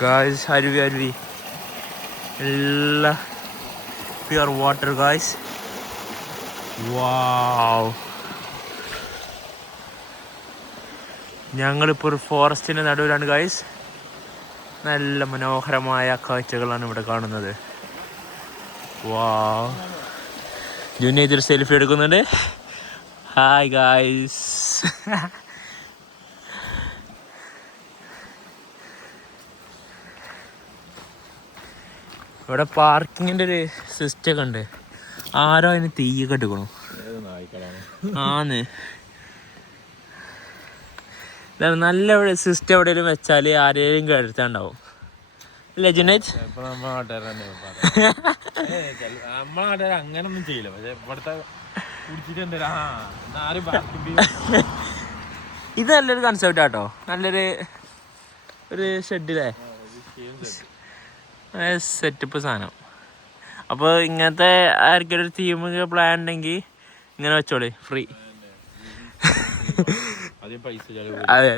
Guys അരുവി എല്ലാം pure water guys. വാവ്, ഞങ്ങളിപ്പോൾ ഒരു ഫോറസ്റ്റിൻ്റെ നടുവിലാണ് ഗായ്സ്. നല്ല മനോഹരമായ കാഴ്ചകളാണ് ഇവിടെ കാണുന്നത്. വാവ്, ജുനൈദ് സെൽഫി എടുക്കുന്നുണ്ട്. Hi guys. ഇവിടെ പാർക്കിങ്ങിൻ്റെ ഒരു സിസ്റ്റം ഒക്കെ ഉണ്ട്. ആരോ അതിന് തീയൊക്കെ എടുക്കണു. ആന്ന് നല്ല സിസ്റ്റം എവിടെയെങ്കിലും വെച്ചാൽ ആരെയും കേടുത്താണ്ടാവും അല്ലേ ജുനൈദ്? അങ്ങനൊന്നും ചെയ്യില്ല. പക്ഷെ ഇവിടുത്തെ ഇത് നല്ലൊരു കൺസെപ്റ്റ് ആട്ടോ. നല്ലൊരു ഷെഡിലേ സെറ്റപ്പ് സാധനം. അപ്പോൾ ഇങ്ങനത്തെ ആർക്കും ഒരു തീം പ്ലാൻ ഉണ്ടെങ്കിൽ ഇങ്ങനെ വെച്ചോളി, ഫ്രീ. അതെ.